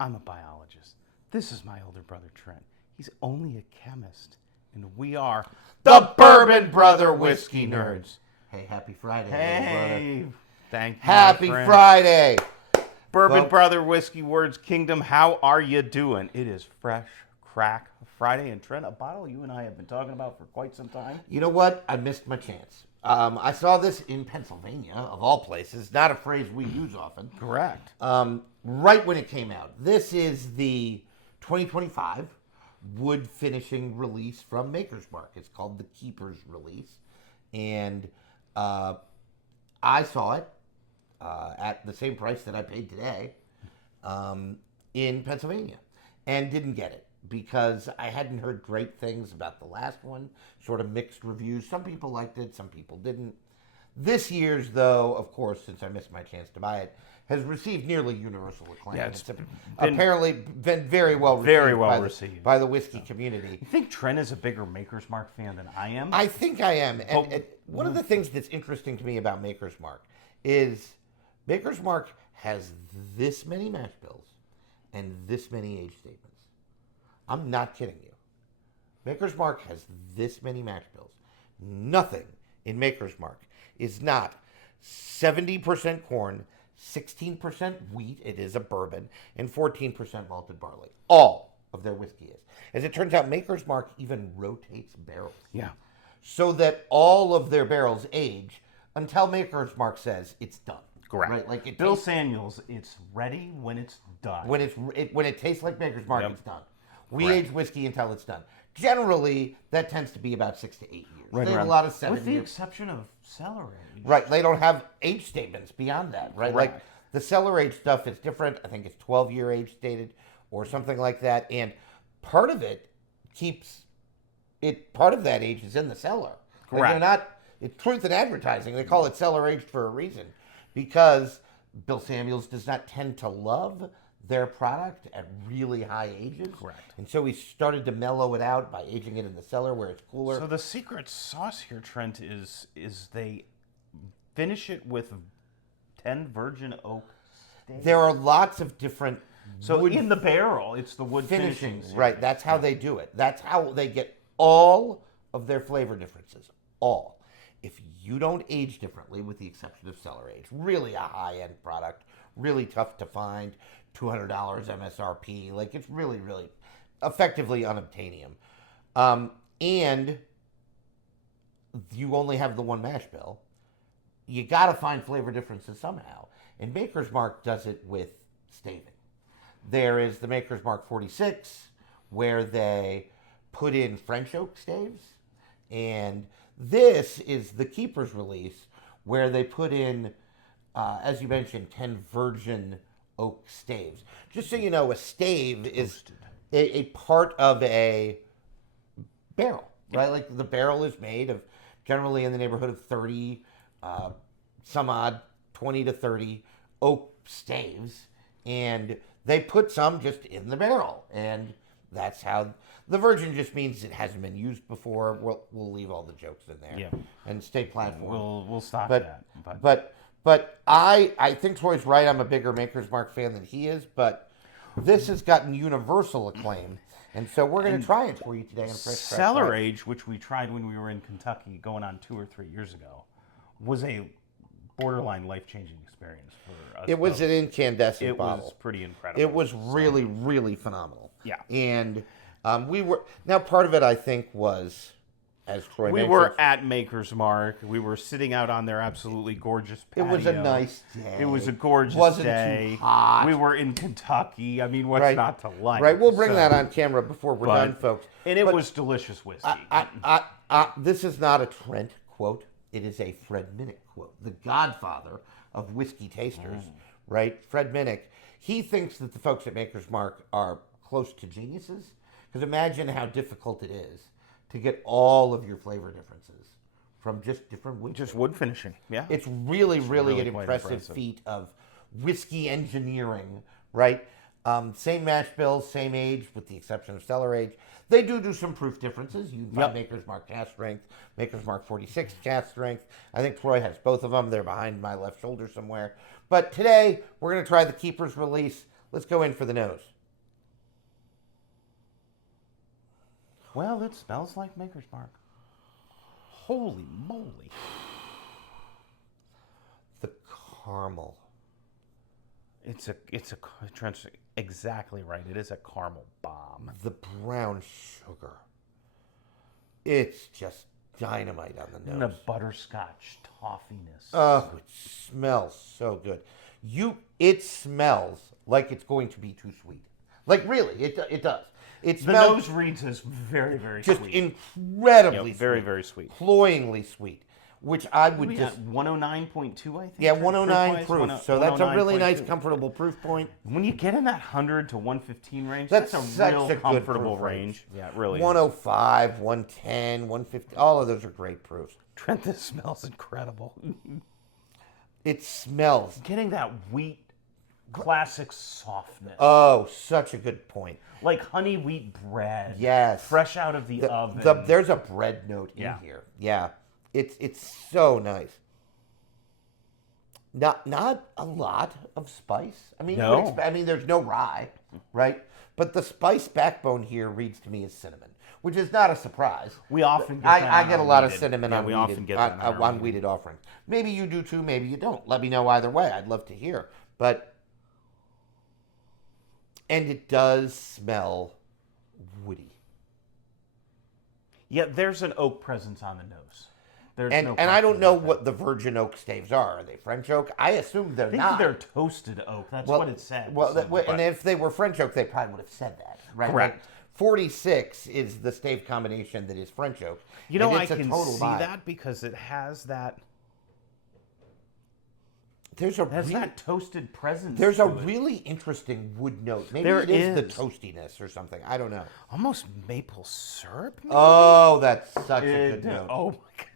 I'm a biologist. This is my older brother, Trent. He's only a chemist. And we are the Bourbon Brother Whiskey Nerds. Hey, happy Friday, Hey, brother. thank you. Happy Friday. Bourbon Well- Brother Whiskey Words Kingdom, how are you doing? It is Fresh Crack Friday. And Trent, a bottle you and I have been talking about for quite some time. You know what? I missed my chance. I saw this in Pennsylvania, of all places. Not a phrase we use often. Correct. Right when it came out. This is the 2025 wood finishing release from Maker's Mark. It's called the Keeper's Release. And I saw it at the same price that I paid today in Pennsylvania and didn't get it because I hadn't heard great things about the last one, sort of mixed reviews. Some people liked it, some people didn't. This year's, though, of course, since I missed my chance to buy it, has received nearly universal acclaim. Yeah, it's apparently been very well received, by the whiskey community. You think Trent is a bigger Maker's Mark fan than I am? I think I am. And one of the things that's interesting to me about Maker's Mark is Maker's Mark has this many mash bills and this many age statements. I'm not kidding you. Maker's Mark has this many mash bills. Nothing in Maker's Mark is not 70% corn, 16% wheat, it is a bourbon, and 14% malted barley. All of their whiskey is. As it turns out, Maker's Mark even rotates barrels. Yeah. So that all of their barrels age until Maker's Mark says it's done. Correct. Right? Like Bill Samuels, it's ready when it's done. when it tastes like Maker's Mark, Yep. it's done. We Correct. age whiskey until it's done. Generally, that tends to be about 6 to 8 years. Right they have around- a lot of 7 With the years. exception of celery. Right, they don't have age statements beyond that, right? Correct. Like the cellar age stuff is different. I think it's 12-year age stated or something like that. And part of it part of that age is in the cellar. Like Correct. they're not, it's truth in advertising. They call it cellar aged for a reason because Bill Samuels does not tend to love their product at really high ages. Correct. And so he started to mellow it out by aging it in the cellar where it's cooler. So the secret sauce here, Trent, is they finish it with 10 virgin oak staves. There are lots of different So wood in the barrel, it's the wood finishing, finishing. right? That's how they do it. That's how they get all of their flavor differences. All. If you don't age differently, with the exception of cellar age, really a high-end product, really tough to find, $200 MSRP, like it's really, really effectively unobtainium. And you only have the one mash bill. You got to find flavor differences somehow. And Maker's Mark does it with staving. There is the Maker's Mark 46, where they put in French oak staves. And this is the Keeper's Release, where they put in, as you mentioned, 10 virgin oak staves. Just so you know, a stave is a part of a barrel, right? Like the barrel is made of generally in the neighborhood of 30, some odd, 20 to 30 oak staves. And they put some just in the barrel. And that's how the virgin just means it hasn't been used before. We'll leave all the jokes in there. Yeah. And stay platform. We'll stop But- that. But I think Troy's right. I'm a bigger Maker's Mark fan than he is. But this has gotten universal acclaim. And so we're going to try it for you today on Fresh Crack Cellar Friday. Age, which we tried when we were in Kentucky going on 2 or 3 years ago, was a borderline life-changing experience for us. It was both. an incandescent It bottle. was pretty incredible. It was really, really phenomenal. Yeah. And we were, now part of it I think was, as Troy We mentioned, were at Maker's Mark. We were sitting out on their absolutely gorgeous it patio. was a nice day. It was a gorgeous Wasn't day. too hot. We were in Kentucky. I mean, what's Right. not to like? Right, we'll bring So- that on camera before we're but- done, folks. And it But was delicious whiskey. this is not a Trent quote. It is a Fred Minnick quote, the godfather of whiskey tasters, right? Fred Minnick. He thinks that the folks at Maker's Mark are close to geniuses. Because imagine how difficult it is to get all of your flavor differences from just different wood. Just wood finishing. Yeah. It's really, really an quite impressive feat of whiskey engineering, right? Same mash bills, same age, with the exception of cellar age. They do some proof differences. You can find Yep. Maker's Mark cast strength, Maker's Mark 46 cast strength. I think Troy has both of them. They're behind my left shoulder somewhere. But today, we're going to try the Keeper's Release. Let's go in for the nose. Well, it smells like Maker's Mark. Holy moly. The caramel. Trent's exactly right. It is a caramel bomb. The brown sugar. It's just dynamite on the And nose. the butterscotch toffiness. Oh, it smells so good. It smells like it's going to be too sweet. Like really, it does. It The smells nose reads as very, very just sweet. incredibly Yep, very, sweet. very sweet. Cloyingly sweet. Which I would We just got 109.2, I think. yeah, Trent, 109 proof-wise. proof. So that's a really nice, 109.2. comfortable proof point. When you get in that 100 to 115 range, That's that's, such a real a good comfortable proof range. range. Yeah, it really is. 105, 110, 150. All of those are great proofs. Trent, this smells incredible. It smells. Getting that wheat classic softness. Oh, such a good point. Like honey wheat bread. Yes. Fresh out of the oven. There's a bread note in Yeah. here. Yeah. It's so nice. Not a lot of spice. I mean, you would No. I mean, there's no rye, right? But the spice backbone here reads to me as cinnamon, which is not a surprise. We often get that I on get a our lot of wheated. cinnamon Yeah, on we wheated, often get that on our on wheated offerings. Maybe you do too. Maybe you don't. Let me know either way. I'd love to hear. And it does smell woody. Yeah, there's an oak presence on the nose. There's And no I don't question know about what the virgin oak staves are. Are they French oak? I assume they're that. I think not. they're toasted oak. That's what it says. Well, But and if they were French oak, they probably would have said that, right? Correct. Like 46 is the stave combination that is French oak. you know, and I it's a can total see vibe. that because it has that There's that toasted presence. There's to a it. really interesting wood note. Maybe There it is the is. toastiness or something. I don't know. Almost maple syrup. Maybe? Oh, that's such a good note. Oh my god!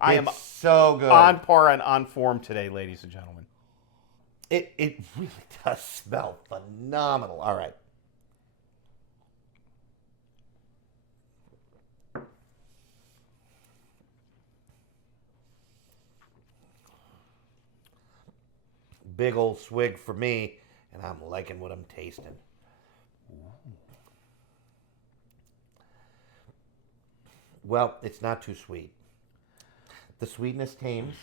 I am It's so good. on par and on form today, ladies and gentlemen. It really does smell phenomenal. All right. Big old swig for me, and I'm liking what I'm tasting. Well, it's not too sweet. The sweetness tames.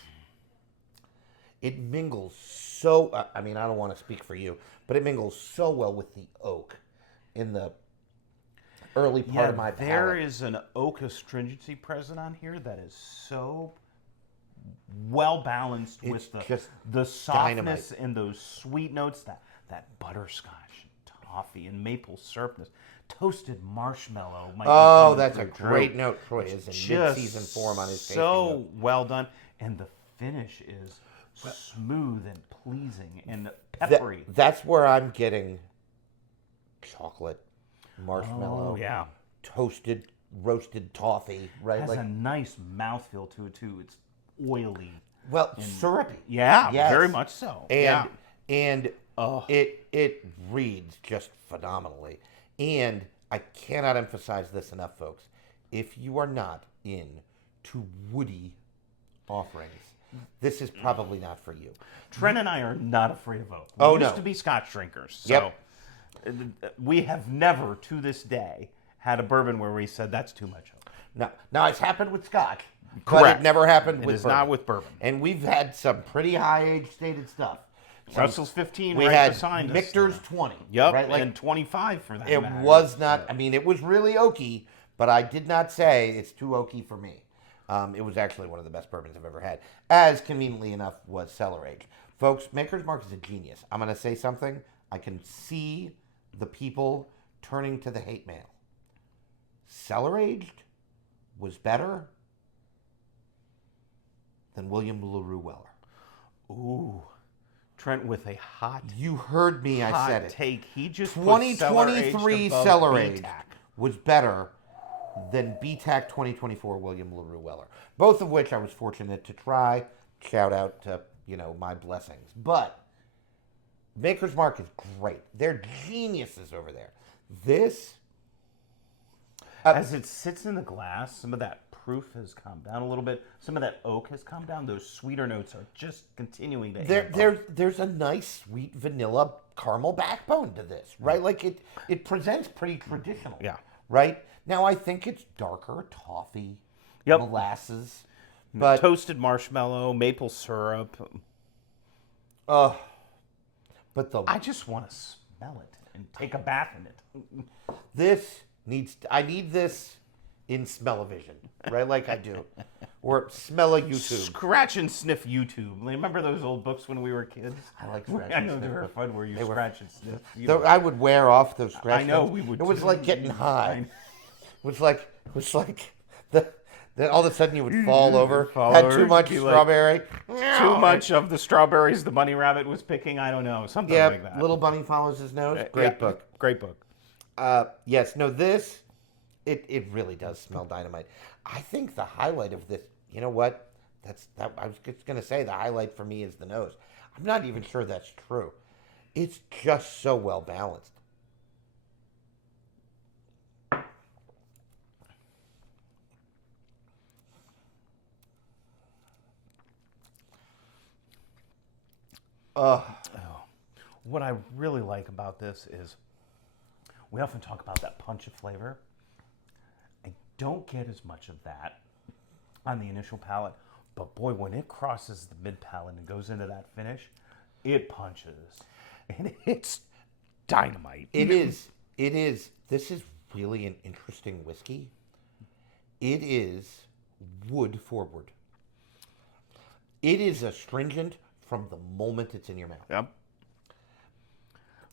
It mingles so, I mean, I don't want to speak for you, but it mingles so well with the oak in the early part of my palate. there is an oak astringency present on here that is so well balanced It's with just the softness dynamite. and those sweet notes, that butterscotch and toffee and maple syrupness. Toasted marshmallow. Might be Oh, coming that's a through, great too. note. Troy is in Just mid-season form on his tasting so note. well done, and the finish is smooth and pleasing and That- peppery. that's where I'm getting chocolate, marshmallow, Oh yeah, toasted, roasted toffee, right? has a nice mouthfeel to it too. It's oily. Well, syrupy. Yeah, Yes. very much so. And yeah. and Oh. it reads just phenomenally. And I cannot emphasize this enough, folks. If you are not into woody offerings, this is probably not for you. Trent and I are not afraid of oak. We Oh, used no. to be Scotch drinkers, so Yep. we have never, to this day, had a bourbon where we said that's too much oak. Now it's happened with Scotch, but Correct. it never happened It with is bourbon. not with bourbon. And we've had some pretty high age stated stuff. Russell's 15 We right had beside us. Michter's 20. Yep, right? Like, and 25 for that it matter. was not. I mean, it was really oaky, but I did not say it's too oaky for me. It was actually one of the best bourbons I've ever had. As conveniently enough was cellar aged. Folks, Maker's Mark is a genius. I'm going to say something. I can see the people turning to the hate mail. Cellar aged was better than William LaRue Weller. Ooh. Trent with a hot, You heard me. I hot said it. take. He just put 2023 cellar-aged cellar above aged BTAC. was better than BTAC 2024 William LaRue Weller. Both of which I was fortunate to try. Shout out to, my blessings. But Maker's Mark is great. They're geniuses over there. This, As it sits in the glass, some of that proof has come down a little bit. Some of that oak has come down. Those sweeter notes are just continuing to amp up. There's a nice sweet vanilla caramel backbone to this, right? Like it presents pretty traditional. Yeah. Right? Now I think it's darker toffee, Yep. molasses, but Toasted marshmallow, maple syrup. but I just want to smell it and take a bath in it. I need this in smell-o-vision, right? Like I do. Or smell-o-YouTube. Scratch and sniff YouTube. Remember those old books when we were kids? I like scratch I and know they sniff were books. fun where you scratch and sniff. You So know. I would wear off those scratch I know, pens. we would It was too. like getting high. I- It was like then all of a sudden you would fall over. Fall had over, too much be like, strawberry. Too much of the strawberries the bunny rabbit was picking. I don't know. Something Yeah, like that. Little Bunny Follows His Nose. Great Yeah, book. Great book. Yes, no, this, it really does smell dynamite. I think the highlight of this, you know what? I was just going to say the highlight for me is the nose. I'm not even sure that's true. It's just so well balanced. What I really like about this is we often talk about that punch of flavor. I don't get as much of that on the initial palate, but boy, when it crosses the mid palate and goes into that finish, it punches. And it's dynamite. It is. It is. This is really an interesting whiskey. It is wood forward. It is astringent from the moment it's in your mouth. Yep.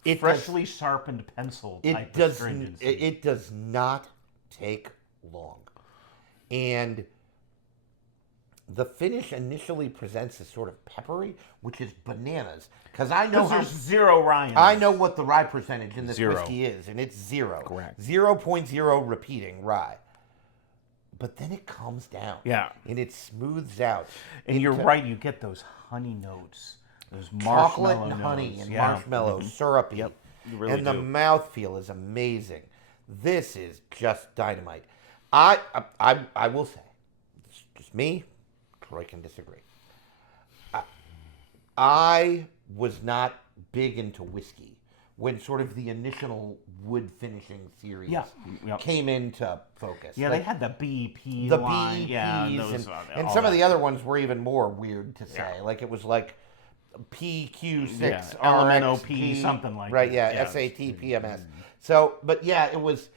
It Freshly sharpened pencil type It does. of stringency. It does not take long, and the finish initially presents as sort of peppery, which is bananas. Because I know Because there's zero rye in I this. know what the rye percentage in this Zero. whiskey is, and it's 0. Correct. 0.0 repeating rye. But then it calms down. Yeah. And it smooths out. And you're into right, you get those honey notes, those chocolate marshmallow and honey notes. and Yeah. marshmallow, syrupy. Yep, you really and the do. mouthfeel is amazing. This is just dynamite. I will say, it's just me, Troy can disagree. I was not big into whiskey when sort of the initial wood finishing series Yeah, yep. came into focus. Yeah, Like, they had the BEP the line. BEPs Yeah, those, and all some of that. the other ones were even more weird to say. Yeah. Like it was like PQ6 Yeah, RXP, something like right? that. Yeah, Yeah. SAT PMS. So, but yeah, it was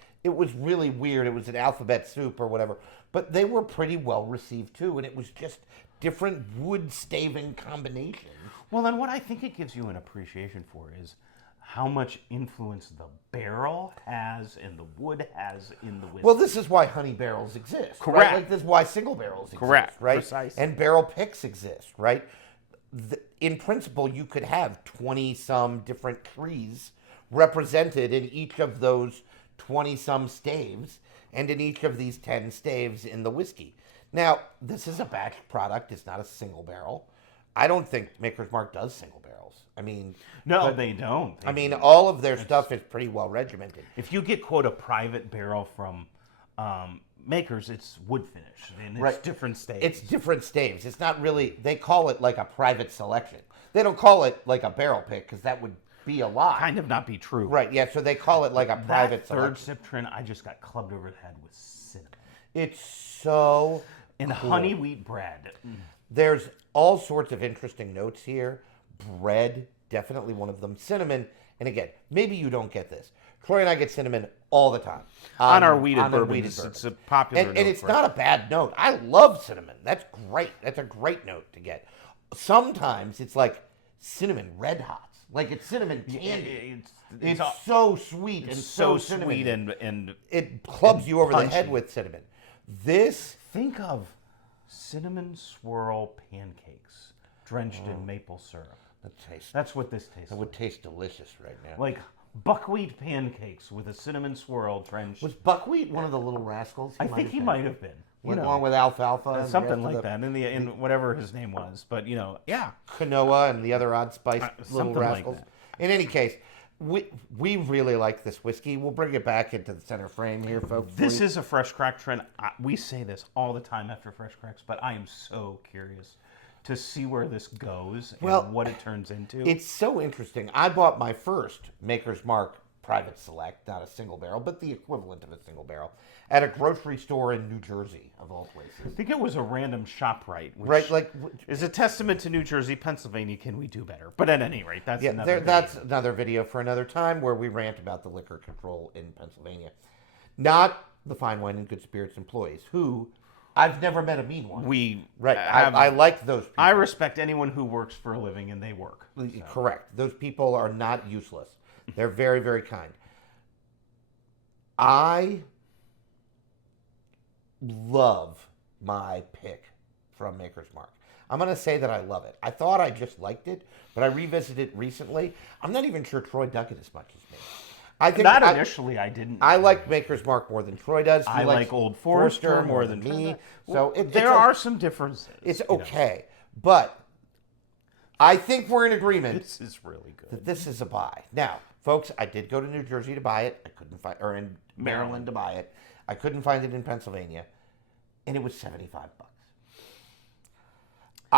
really weird. It was an alphabet soup or whatever. But they were pretty well received too, and it was just different wood staving combinations. Well, then what I think it gives you an appreciation for is how much influence the barrel has and the wood has in the whiskey. Well, this is why honey barrels exist. Correct. Right? Like this is why single barrels exist. Correct. Right. Precisely. And barrel picks exist. Right. In principle, you could have 20-some different trees represented in each of those 20-some staves, and in each of these 10 staves in the whiskey. Now, this is a batch product. It's not a single barrel. I don't think Maker's Mark does single barrels. I mean, no, they don't. I mean, all of their stuff is pretty well regimented. If you get, quote, a private barrel from Makers, it's wood finish. And it's Right. different stages. It's different staves. It's not really, they call it like a private selection. They don't call it like a barrel pick because that would be a lie. kind of not be true. Right, yeah, so they call it like a private That third selection. Citron, I just got clubbed over the head with cinnamon. It's so And cool. honey wheat bread. There's all sorts of interesting notes here. Bread, definitely one of them. Cinnamon, and again, maybe you don't get this. Troy and I get cinnamon all the time. On our weeded our bourbons, it's a popular And note it's for not a bad note. I love cinnamon. That's great. That's a great note to get. Sometimes it's like cinnamon red hots. Like it's cinnamon candy. It's so sweet and so cinnamon. sweet and It clubs you over the punchy. head with cinnamon. This, think of cinnamon swirl pancakes drenched in maple syrup. That's what this tastes that like. would taste delicious right now. Like buckwheat pancakes with a cinnamon swirl drenched. Was Buckwheat one of the little rascals? I think he might have been. Along with alfalfa, and the Something rest of like the that in whatever his name was. But yeah. quinoa and the other odd spice little something like rascals. that. In any case, we really like this whiskey. We'll bring it back into the center frame here, folks. This is a fresh crack trend. We say this all the time after fresh cracks, but I am so curious to see where this goes and what it turns into. It's so interesting. I bought my first Maker's Mark Private Select, not a single barrel, but the equivalent of a single barrel, at a grocery store in New Jersey, of all places. I think it was a random ShopRite, which Right, like is a testament to New Jersey, Pennsylvania. Can we do better? But at any rate, that's another video. That's another video for another time where we rant about the liquor control in Pennsylvania. Not the Fine Wine and Good Spirits employees, who I've never met a mean one. I like those people. I respect anyone who works for a living, and they work. So. Correct. Those people are not useless. They're very, very kind. I love my pick from Maker's Mark. I'm going to say that I love it. I thought I just liked it, but I revisited it recently. I'm not even sure Troy dug it as much as me. I think initially, I didn't. I like Maker's Mark more than Troy does. I like Old Forester more than me. So there are some differences. It's okay, but I think we're in agreement. This is really good. That this is a buy. Now, folks, I did go to New Jersey to buy it. I couldn't find, or in Maryland to buy it. I couldn't find it in Pennsylvania, and it was $75.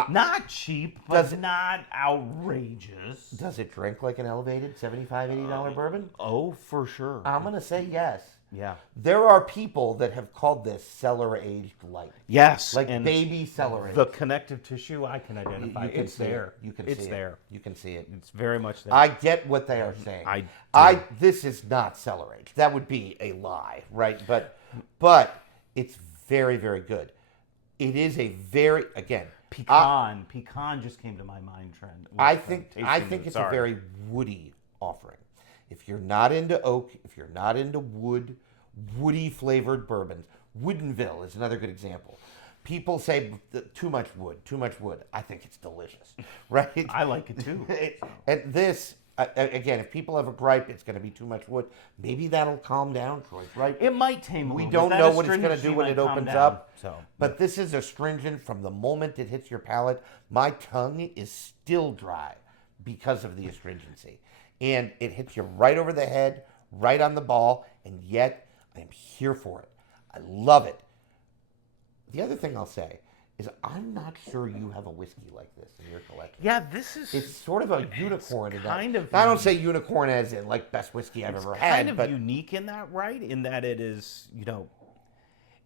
Not cheap, but not outrageous. Does it drink like an elevated $75, $80 bourbon? Oh, for sure. I'm going to say yes. Yeah. There are people that have called this cellar-aged light. Yes. Like baby cellar-aged. The connective tissue, I can identify. It's there. You can see it. It's there. You can see it. It's very much there. I get what they are saying. This is not cellar-aged. That would be a lie, right? But it's very, very good. It is a very, again... Pecan just came to my mind trend. I think it's a very woody offering. If you're not into oak, if you're not into woody flavored bourbons, Woodinville is another good example. People say too much wood. I think it's delicious, right? I like it too. And this, again, if people have a gripe, it's going to be too much wood. Maybe that'll calm down, Troy's right. It might tame. We don't know what it's going to do when it opens up. So, but this is astringent from the moment it hits your palate. My tongue is still dry because of the astringency. And it hits you right over the head, right on the ball, and yet I am here for it. I love it. The other thing I'll say is I'm not sure you have a whiskey like this in your collection. Yeah, this is... It's sort of a unicorn in that. Kind of... I don't say unicorn as in like best whiskey I've ever had. It's kind of unique in that, right? In that it is,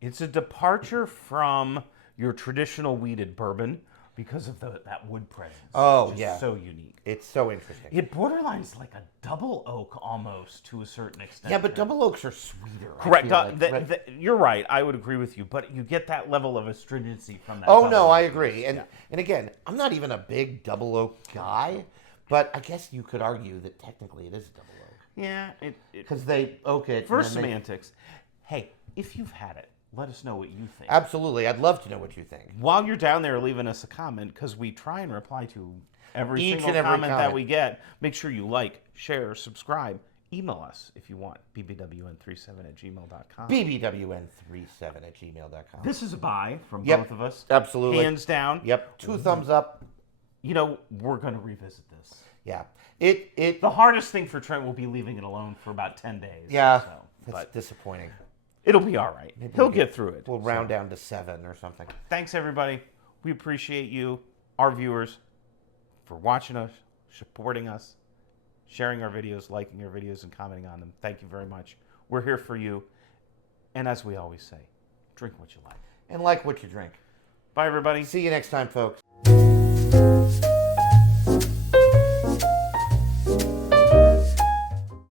it's a departure from your traditional weeded bourbon because of that wood presence. Oh, yeah. So unique. It's so interesting. It borderlines like a double oak almost to a certain extent. Yeah, but double oaks are sweeter. Correct. You're right. I would agree with you. But you get that level of astringency from that. Oh, no, I agree. And again, I'm not even a big double oak guy, but I guess you could argue that technically it is a double oak. Yeah. Because they oak it. For semantics. Hey, if you've had it, let us know what you think. Absolutely. I'd love to know what you think. While you're down there leaving us a comment, because we try and reply to each and every comment that we get. Make sure you like, share, subscribe. Email us if you want, bbwn37@gmail.com. bbwn37@gmail.com. This is a buy from both of us. Absolutely. Hands down. Yep. 2 thumbs up. We're going to revisit this. Yeah. The hardest thing for Trent will be leaving it alone for about 10 days. Yeah. So, that's disappointing. It'll be all right. He'll get through it. We'll round down to 7 or something. Thanks, everybody. We appreciate you, our viewers, for watching us, supporting us, sharing our videos, liking our videos, and commenting on them. Thank you very much. We're here for you. And as we always say, drink what you like. And like what you drink. Bye, everybody. See you next time, folks.